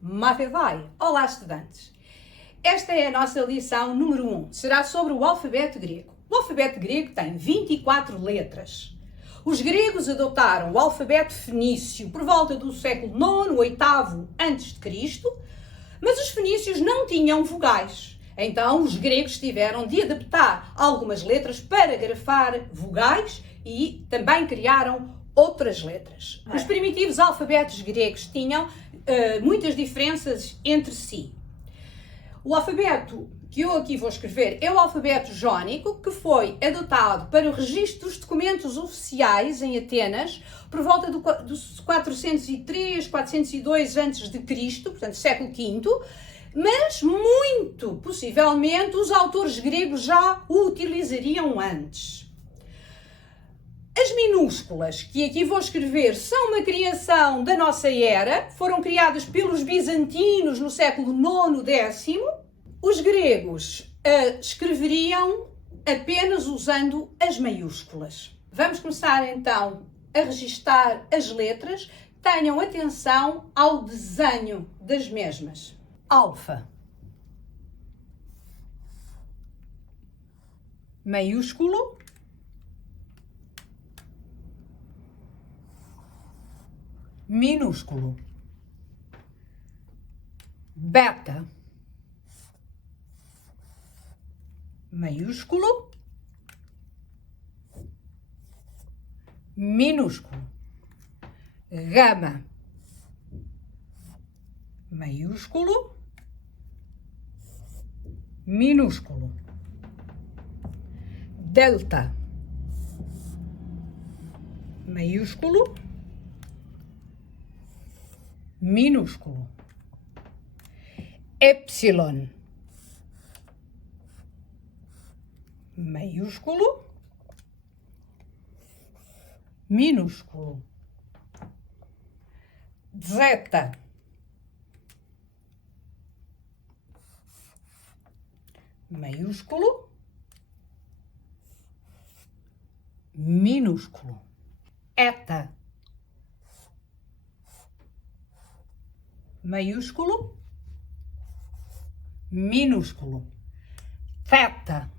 Mafevai! Olá, estudantes! Esta é a nossa lição número 1. Será sobre o alfabeto grego. O alfabeto grego tem 24 letras. Os gregos adotaram o alfabeto fenício por volta do século IX, VIII a.C., mas os fenícios não tinham vogais. Então, os gregos tiveram de adaptar algumas letras para grafar vogais e também criaram outras letras. Os primitivos alfabetos gregos tinham muitas diferenças entre si. O alfabeto que eu aqui vou escrever é o alfabeto jónico, que foi adotado para o registro dos documentos oficiais em Atenas por volta dos 403, 402 a.C., portanto século V, mas muito possivelmente os autores gregos já o utilizariam antes. As minúsculas, que aqui vou escrever, são uma criação da nossa era, foram criadas pelos bizantinos no século IX, X. Os gregos escreveriam apenas usando as maiúsculas. Vamos começar então a registar as letras. Tenham atenção ao desenho das mesmas. Alfa. Maiúsculo. Minúsculo. Beta. Maiúsculo. Minúsculo. Gama. Maiúsculo. Minúsculo. Delta. Maiúsculo. Minúsculo. Epsilon. Maiúsculo. Minúsculo. Zeta. Maiúsculo. Minúsculo. Eta. Maiúsculo. Minúsculo. Theta.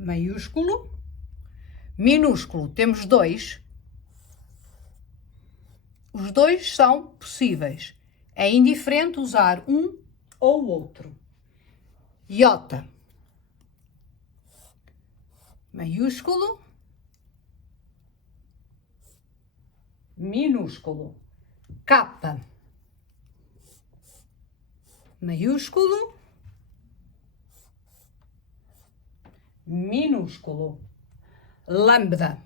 Maiúsculo. Minúsculo. Temos dois. Os dois são possíveis. É indiferente usar um ou outro. Iota. Maiúsculo. Minúsculo. Capa. Maiúsculo. Minúsculo. Lambda.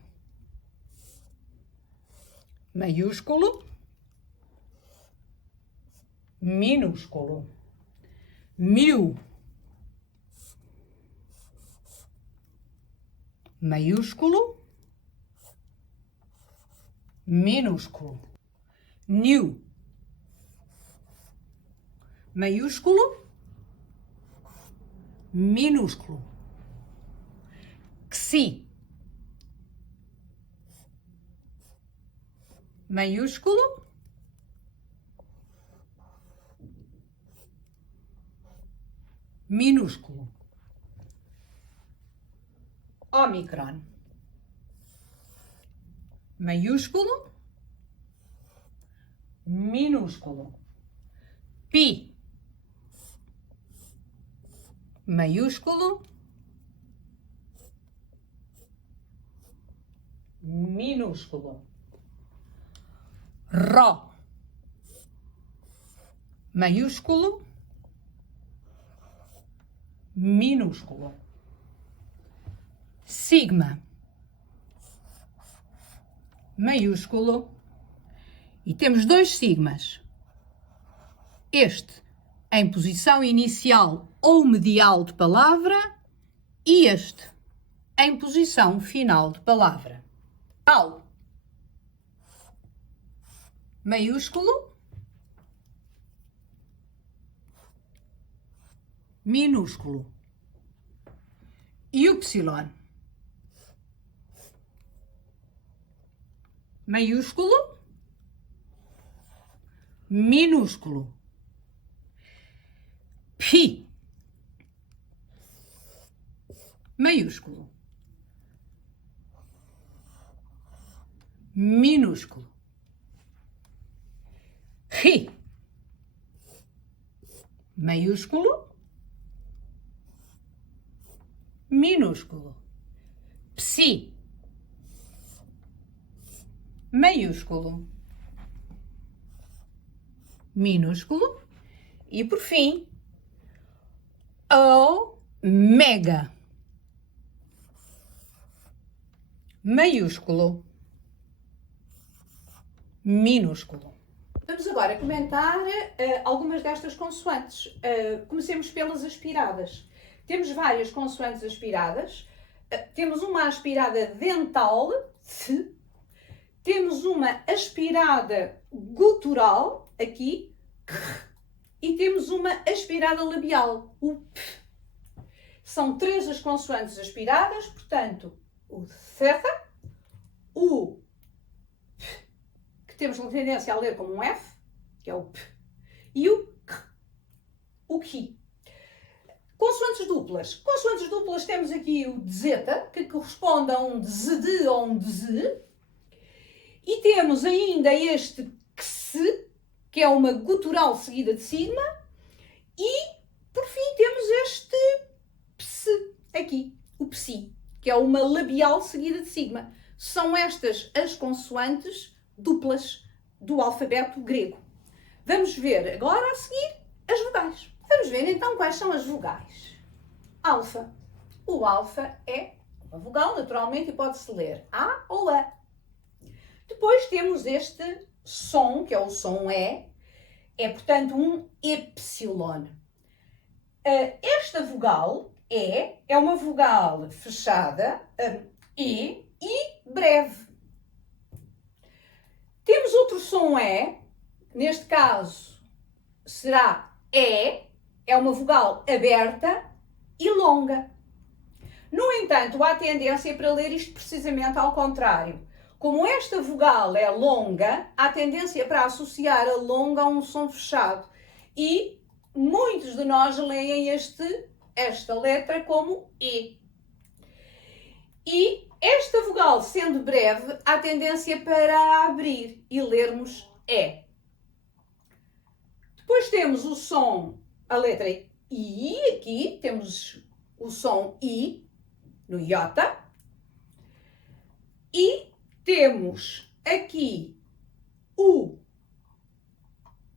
Maiúsculo. Minúsculo. Mu. Maiúsculo. Minúsculo. Nu. Maiúsculo. Minúsculo. Xi. Maiúsculo. Minúsculo. Omicron. Maiúsculo. Minúsculo. Pi. Maiúsculo. Minúsculo. Rho. Maiúsculo. Minúsculo. Sigma. Maiúsculo. E temos dois sigmas. Este em posição inicial ou medial de palavra e este em posição final de palavra. Tau. Maiúsculo. Minúsculo. Y. maiúsculo, minúsculo, pi, maiúsculo, minúsculo, ri, maiúsculo, minúsculo, psi, maiúsculo, minúsculo e, por fim, omega, maiúsculo, minúsculo. Vamos agora comentar algumas destas consoantes. Comecemos pelas aspiradas. Temos várias consoantes aspiradas. Temos uma aspirada dental, th. Temos uma aspirada gutural, aqui, e temos uma aspirada labial, o p. São 3 as consoantes aspiradas, portanto, o θ, o p, que temos tendência a ler como um F, que é o p, e o k, o ki. Consoantes duplas. Consoantes duplas temos aqui o dzeta, que corresponde a um dzd ou um dz. E temos ainda este ks, que é uma gutural seguida de sigma. E, por fim, temos este ps, aqui, o psi, que é uma labial seguida de sigma. São estas as consoantes duplas do alfabeto grego. Vamos ver agora a seguir as vogais. Vamos ver então quais são as vogais. Alfa. O alfa é uma vogal, naturalmente, e pode-se ler A ou A. Depois temos este som, que é o som E, é portanto um epsilon. Esta vogal é uma vogal fechada, e breve. Temos outro som E, neste caso será E, é uma vogal aberta e longa. No entanto, há tendência para ler isto precisamente ao contrário. Como esta vogal é longa, há tendência para associar a longa a um som fechado. E muitos de nós leem esta letra como E. E esta vogal, sendo breve, há tendência para abrir e lermos E. Depois temos o som, a letra I, aqui temos o som I, no iota. E temos aqui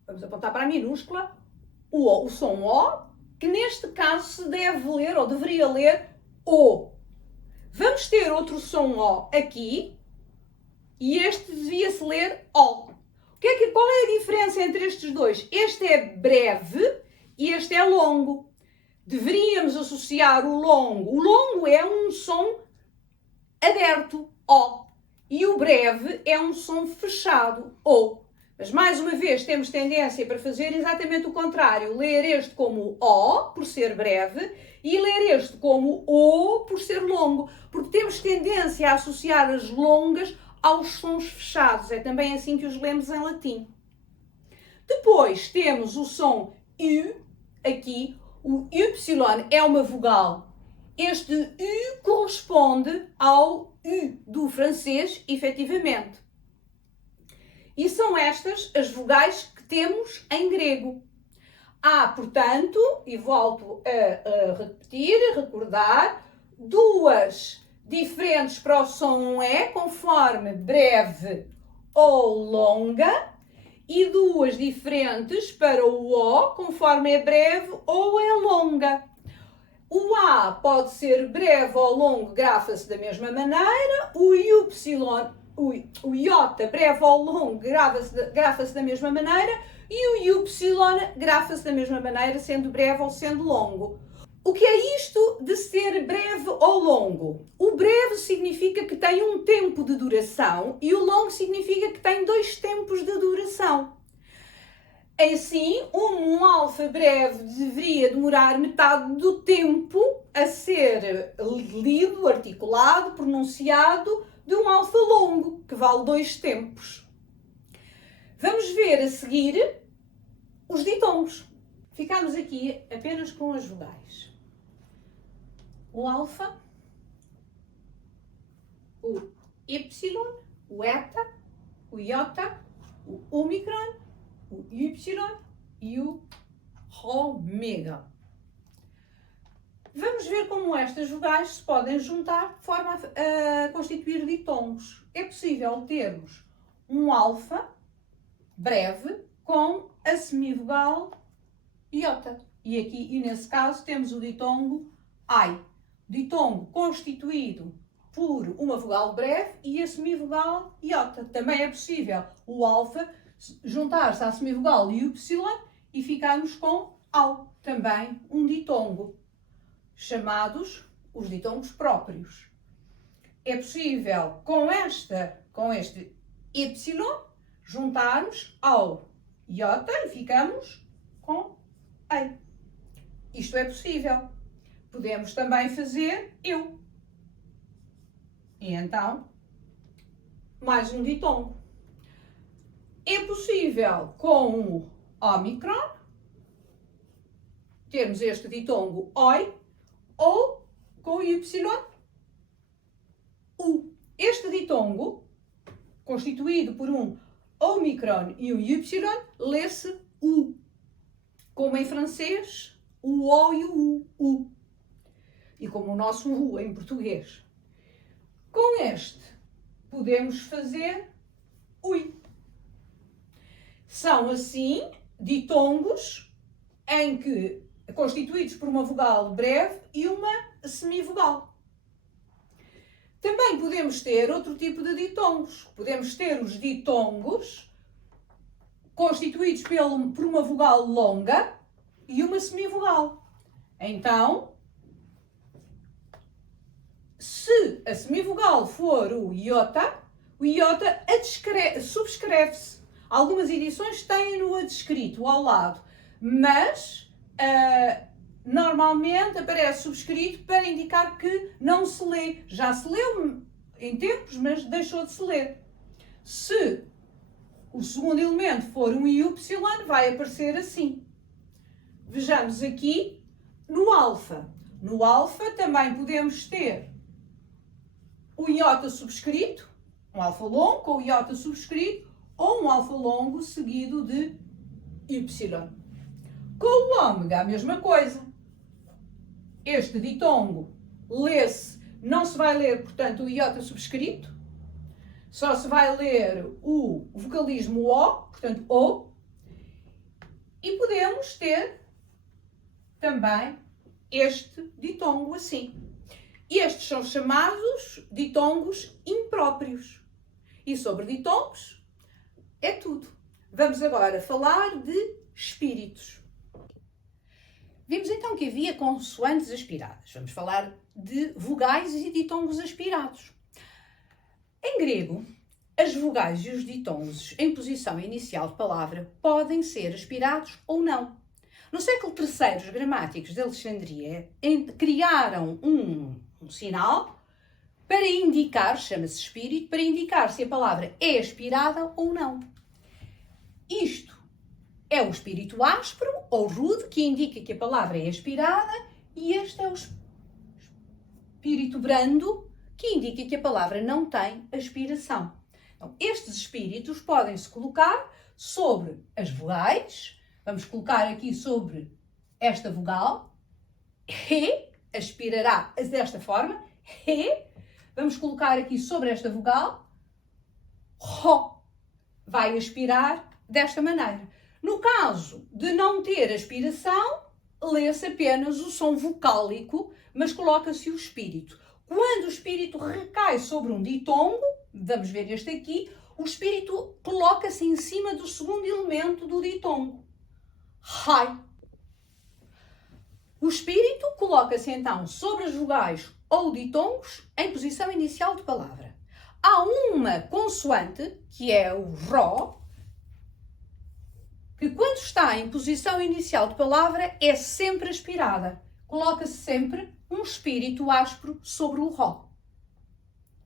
vamos apontar para a minúscula, o som O, que neste caso se deve ler, ou deveria ler, O. Vamos ter outro som O aqui, e este devia-se ler O. Qual é a diferença entre estes dois? Este é breve e este é longo. Deveríamos associar o longo. O longo é um som aberto, O. E o breve é um som fechado, O. Mas, mais uma vez, temos tendência para fazer exatamente o contrário. Ler este como O, por ser breve, e ler este como O, por ser longo. Porque temos tendência a associar as longas aos sons fechados. É também assim que os lemos em latim. Depois temos o som U, aqui. O Y é uma vogal. Este U corresponde ao U do francês, efetivamente. E são estas as vogais que temos em grego. Há, portanto, e volto a repetir, a recordar, 2 diferentes para o som E, conforme breve ou longa, e 2 diferentes para o O, conforme é breve ou é longa. O A pode ser breve ou longo, grafa-se da mesma maneira. O iota, breve ou longo, grafa-se da mesma maneira. E o Y grafa-se da mesma maneira, sendo breve ou sendo longo. O que é isto de ser breve ou longo? O breve significa que tem um tempo de duração e o longo significa que tem 2 tempos de duração. Assim, um alfa breve deveria demorar metade do tempo a ser lido, articulado, pronunciado, de um alfa longo, que vale 2 tempos. Vamos ver a seguir os ditongos. Ficamos aqui apenas com as vogais. O alfa, o Y, o eta, o iota, o ômicron, o Y e o ômega. Vamos ver como estas vogais se podem juntar de forma a constituir ditongos. É possível termos um alfa breve com a semivogal iota. E nesse caso temos o ditongo ai. Ditongo constituído por uma vogal breve e a semivogal iota. Também é possível o alfa juntar-se à semivogal y e ficarmos com au. Também um ditongo, chamados os ditongos próprios. É possível com este y juntarmos ao iota e ficamos com ei. Isto é possível. Podemos também fazer eu. E então, mais um ditongo. É possível com o ômicron termos este ditongo oi ou com o y u. Este ditongo, constituído por um ômicron e um y, lê-se u. Como em francês, o o e o u. E como o nosso u em português. Com este, podemos fazer ui. São, assim, ditongos constituídos por uma vogal breve e uma semivogal. Também podemos ter outro tipo de ditongos. Podemos ter os ditongos constituídos por uma vogal longa e uma semivogal. Então, se a semivogal for o iota subscreve-se. Algumas edições têm-no adscrito ao lado, mas normalmente aparece subscrito para indicar que não se lê. Já se leu em tempos, mas deixou de se ler. Se o segundo elemento for um y, vai aparecer assim. Vejamos aqui no alfa. No alfa também podemos ter o iota subscrito, um alfa longo com o iota subscrito, ou um alfa longo seguido de y. Com o ômega, a mesma coisa. Este ditongo lê-se, não se vai ler, portanto, o iota subscrito, só se vai ler o vocalismo O, portanto, O, e podemos ter também este ditongo assim. Estes são chamados ditongos impróprios. E sobre ditongos é tudo. Vamos agora falar de espíritos. Vimos então que havia consoantes aspiradas. Vamos falar de vogais e ditongos aspirados. Em grego, as vogais e os ditongos em posição inicial de palavra podem ser aspirados ou não. No século III, os gramáticos de Alexandria criaram um sinal para indicar, chama-se espírito, para indicar se a palavra é aspirada ou não. Isto é o espírito áspero ou rude, que indica que a palavra é aspirada, e este é o espírito brando, que indica que a palavra não tem aspiração. Então, estes espíritos podem-se colocar sobre as vogais. Vamos colocar aqui sobre esta vogal. Re aspirará desta forma. Re. Vamos colocar aqui sobre esta vogal. Ro vai aspirar desta maneira. No caso de não ter aspiração, lê-se apenas o som vocálico, mas coloca-se o espírito. Quando o espírito recai sobre um ditongo, vamos ver este aqui, o espírito coloca-se em cima do segundo elemento do ditongo. Rai. O espírito coloca-se então sobre as vogais ou ditongos em posição inicial de palavra. Há uma consoante, que é o ró, que quando está em posição inicial de palavra é sempre aspirada. Coloca-se sempre um espírito áspero sobre o ró.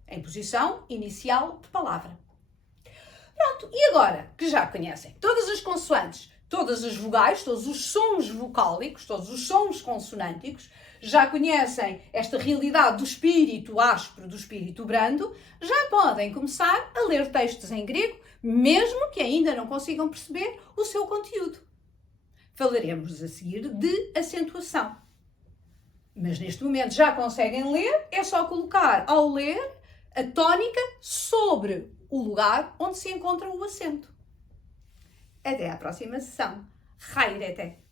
em posição inicial de palavra. Pronto, e agora que já conhecem todas as consoantes, todas as vogais, todos os sons vocálicos, todos os sons consonânticos, já conhecem esta realidade do espírito áspero, do espírito brando, já podem começar a ler textos em grego, mesmo que ainda não consigam perceber o seu conteúdo. Falaremos a seguir de acentuação. Mas neste momento já conseguem ler, é só colocar ao ler a tónica sobre o lugar onde se encontra o acento. Até à próxima sessão. Hairete!